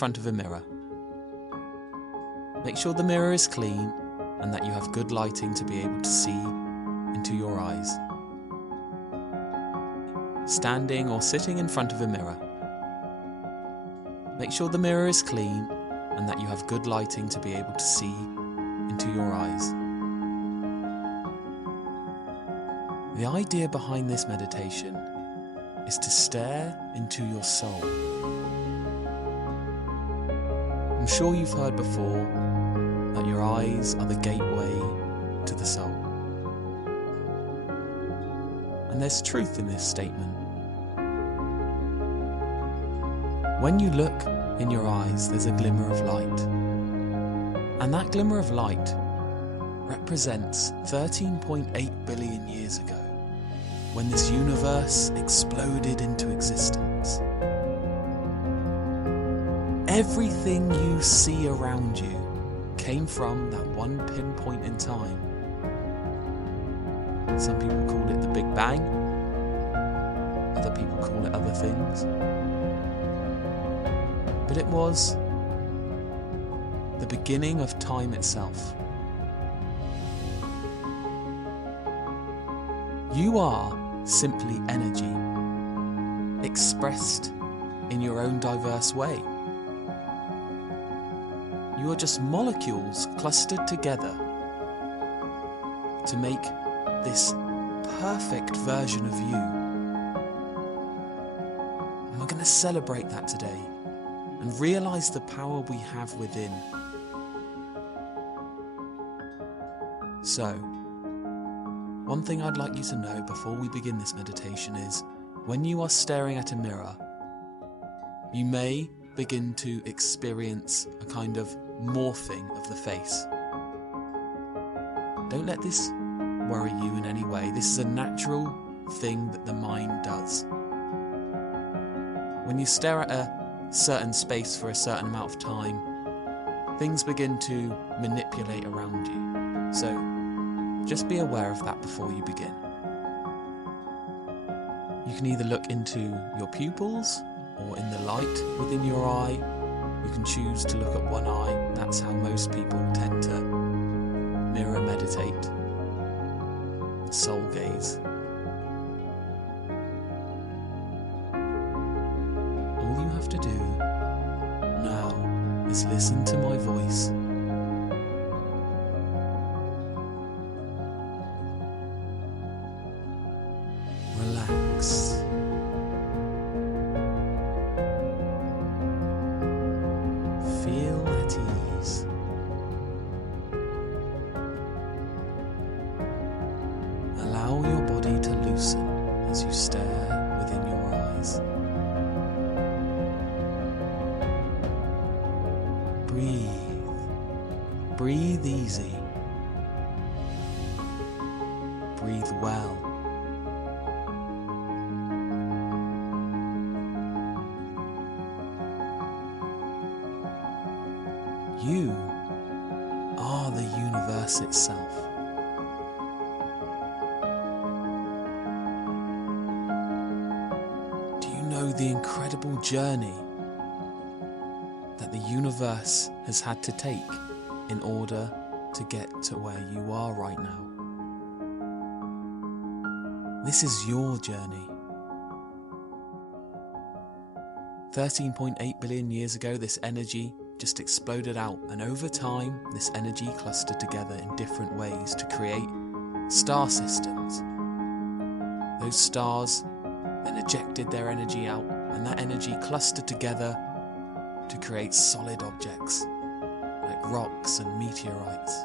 front of a mirror. Make sure the mirror is clean and that you have good lighting to be able to see into your eyes. Standing or sitting in front of a mirror. Make sure the mirror is clean and that you have good lighting to be able to see into your eyes. The idea behind this meditation is to stare into your soul. I'm sure you've heard before that your eyes are the gateway to the soul. And there's truth in this statement. When you look in your eyes, there's a glimmer of light. And that glimmer of light represents 13.8 billion years ago, when this universe exploded into existence. Everything you see around you came from that one pinpoint in time. Some people call it the Big Bang, other people call it other things. But it was the beginning of time itself. You are simply energy, expressed in your own diverse way. You are just molecules clustered together to make this perfect version of you. And we're going to celebrate that today and realize the power we have within. So, one thing I'd like you to know before we begin this meditation is, when you are staring at a mirror, you may begin to experience a kind of morphing of the face. Don't let this worry you in any way. This is a natural thing that the mind does. When you stare at a certain space for a certain amount of time, things begin to manipulate around you. So just be aware of that before you begin. You can either look into your pupils or in the light within your eye. You can choose to look at one eye. That's how most people tend to mirror meditate, soul gaze. All you have to do now is listen to my voice. Relax. Feel at ease. Allow your body to loosen as you stare within your eyes. Breathe. Breathe easy. Breathe well. You are the universe itself. Do you know the incredible journey that the universe has had to take in order to get to where you are right now? This is your journey. 13.8 billion years ago, this energy just exploded out, and over time this energy clustered together in different ways to create star systems. Those stars then ejected their energy out, and that energy clustered together to create solid objects like rocks and meteorites.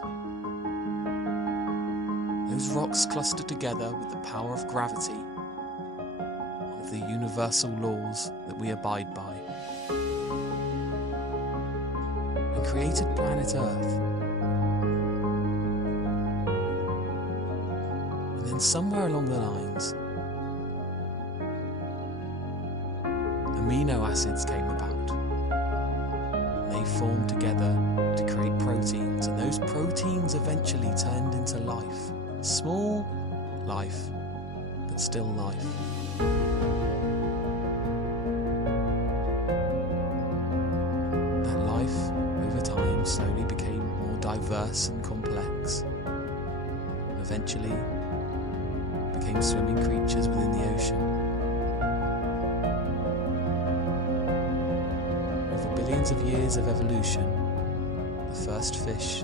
Those rocks clustered together with the power of gravity, one of the universal laws that we abide by, created planet Earth. And then somewhere along the lines, amino acids came about. And they formed together to create proteins, and those proteins eventually turned into life. Small life, but still life. diverse and complex, and eventually became swimming creatures within the ocean. Over billions of years of evolution, the first fish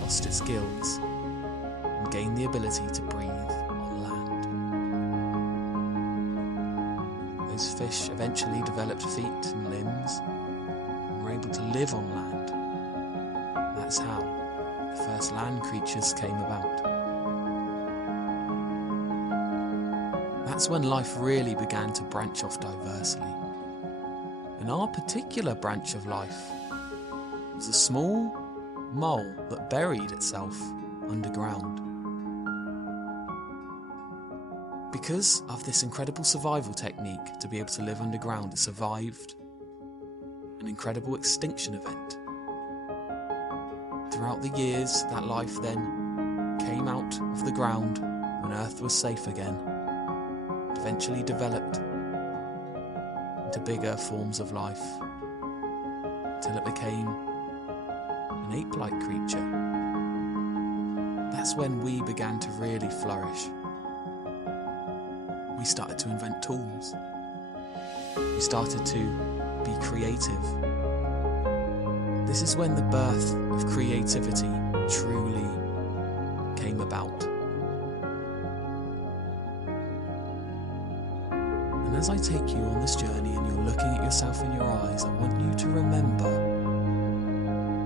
lost its gills and gained the ability to breathe on land. Those fish eventually developed feet and limbs and were able to live on land. That's how the first land creatures came about. That's when life really began to branch off diversely. And our particular branch of life was a small mole that buried itself underground. Because of this incredible survival technique to be able to live underground, it survived an incredible extinction event. Throughout the years, that life then came out of the ground when Earth was safe again, eventually developed into bigger forms of life, until it became an ape-like creature. That's when we began to really flourish. We started to invent tools. We started to be creative. This is when the birth of creativity truly came about. And as I take you on this journey and you're looking at yourself in your eyes, I want you to remember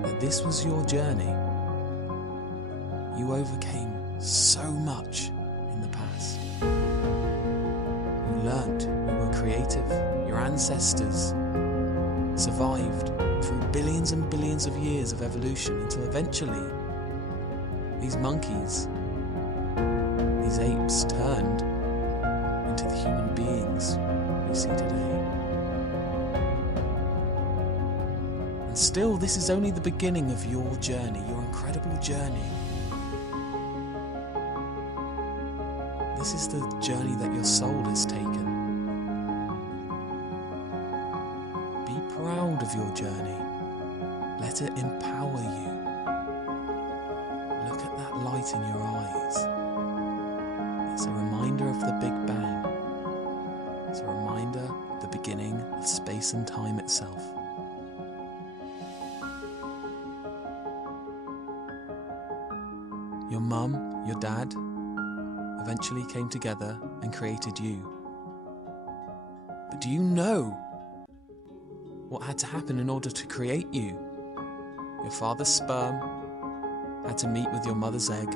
that this was your journey. You overcame so much in the past. You learnt, you were creative, your ancestors survived through billions and billions of years of evolution until eventually these monkeys, these apes turned into the human beings we see today. And still, this is only the beginning of your journey, your incredible journey. This is the journey that your soul has taken. Be proud of your journey. Let it empower you. Look at that light in your eyes. It's a reminder of the Big Bang. It's a reminder of the beginning of space and time itself. Your mum, your dad, eventually came together and created you. But do you know what had to happen in order to create you? Your father's sperm had to meet with your mother's egg.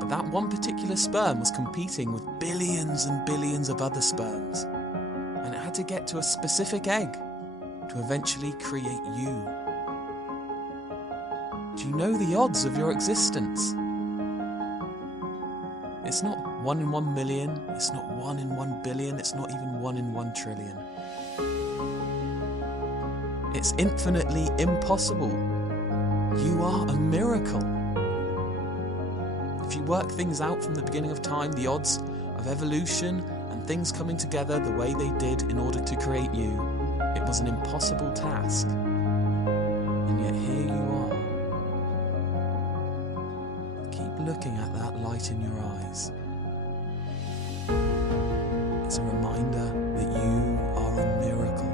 But that one particular sperm was competing with billions and billions of other sperms. And it had to get to a specific egg to eventually create you. Do you know the odds of your existence? It's not 1 in 1 million, it's not 1 in 1 billion, it's not even 1 in 1 trillion. It's infinitely impossible. You are a miracle. If you work things out from the beginning of time, the odds of evolution and things coming together the way they did in order to create you, it was an impossible task. And yet here you are. Keep looking at that light in your eyes. It's a reminder that you are a miracle.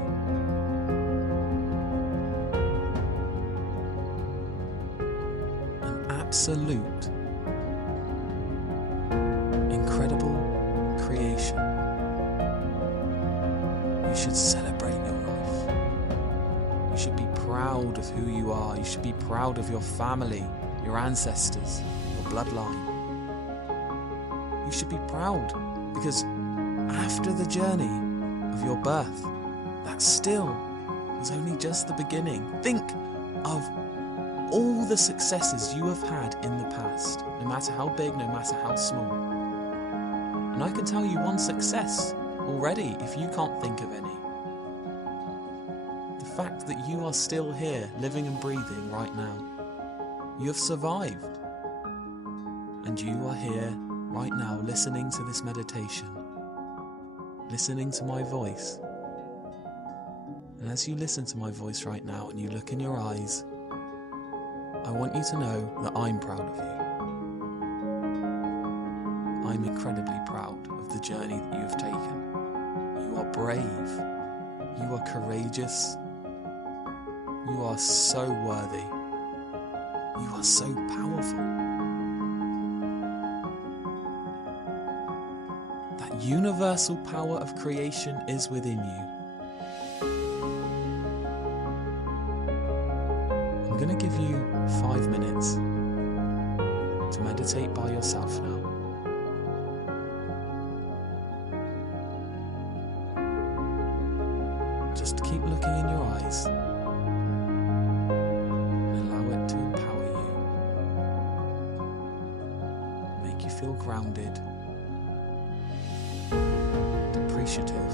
An absolute, incredible creation. You should celebrate your life. You should be proud of who you are. You should be proud of your family, your ancestors, your bloodline. You should be proud because after the journey of your birth, that still was only just the beginning. Think of all the successes you have had in the past, no matter how big, no matter how small. And I can tell you one success already if you can't think of any. The fact that you are still here, living and breathing right now. You have survived. And you are here right now listening to this meditation, listening to my voice. And as you listen to my voice right now and you look in your eyes, I want you to know that I'm proud of you. I'm incredibly proud of the journey that you have taken. You are brave. You are courageous. You are so worthy. You are so powerful. That universal power of creation is within you. I'm going to give you 5 minutes to meditate by yourself now. Just keep looking in your eyes and allow it to empower you, make you feel grounded and appreciative